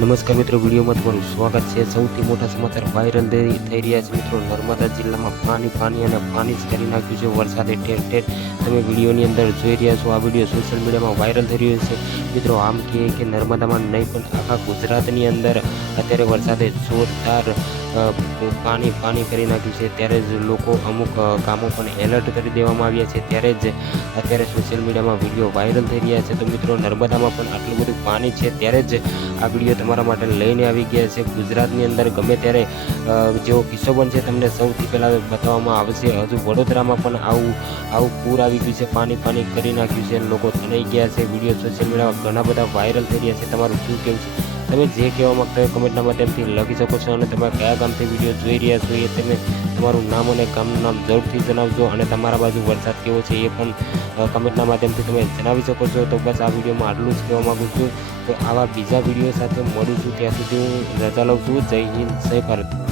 નમસ્કાર મિત્રો, વિડીયોમાં તમારું સ્વાગત છે। સૌથી મોટા સમાચાર વાયરલ થઈ રહ્યા છે મિત્રો। નર્મદા જિલ્લામાં પાણી અને પાણી જ કરી નાખ્યું છે વરસાદે ઠેર ઠેર। તમે વિડીયોની અંદર જોઈ રહ્યા છો। આ વિડીયો સોશિયલ મીડિયામાં વાયરલ થઈ રહ્યો છે મિત્રો। આમ કે નર્મદામાં નહીં પણ આખા ગુજરાતની અંદર અત્યારે વરસાદે જોરદાર પાણી કરી નાખ્યું છે। ત્યારે જ લોકો અમુક કામો પણ એલર્ટ કરી દેવામાં આવ્યા છે। ત્યારે જ અત્યારે સોશિયલ મીડિયામાં વિડીયો વાયરલ થઈ રહ્યા છે। તો મિત્રો, નર્મદામાં પણ આટલું બધું પાણી છે ત્યારે જ આ વિડીયો તમારા માટે લઈને આવી ગયા છે। ગુજરાતની અંદર ગમે ત્યારે જેવો કિસ્સો બનશે તમને સૌથી પહેલાં બતાવવામાં આવશે। હજુ વડોદરામાં પણ આવું પૂર આવી ગયું છે, પાણી કરી નાખ્યું છે, લોકો તણાઈ ગયા છે। વિડીયો સોશિયલ મીડિયામાં ઘણા બધા વાયરલ થઈ રહ્યા છે। તમારું શું કહેવું છે? તમે જે કહેવા માગતા હોય કમેન્ટના માધ્યમથી લખી શકો છો। અને તમે કયા ગામથી વિડીયો જોઈ રહ્યા છો એ તમે તમારું નામ અને ગામનું નામ જરૂરથી જણાવજો। અને તમારા બાજુ વરસાદ કેવો છે એ પણ કમેન્ટના માધ્યમથી તમે જણાવી શકો છો। તો બસ આ વિડીયોમાં આટલું જ કહેવા માગું છું। તો આવા બીજા વિડીયો સાથે મળું છું, ત્યાં સુધી હું રજા લઉં છું। જય હિન્દ, જય ભારત।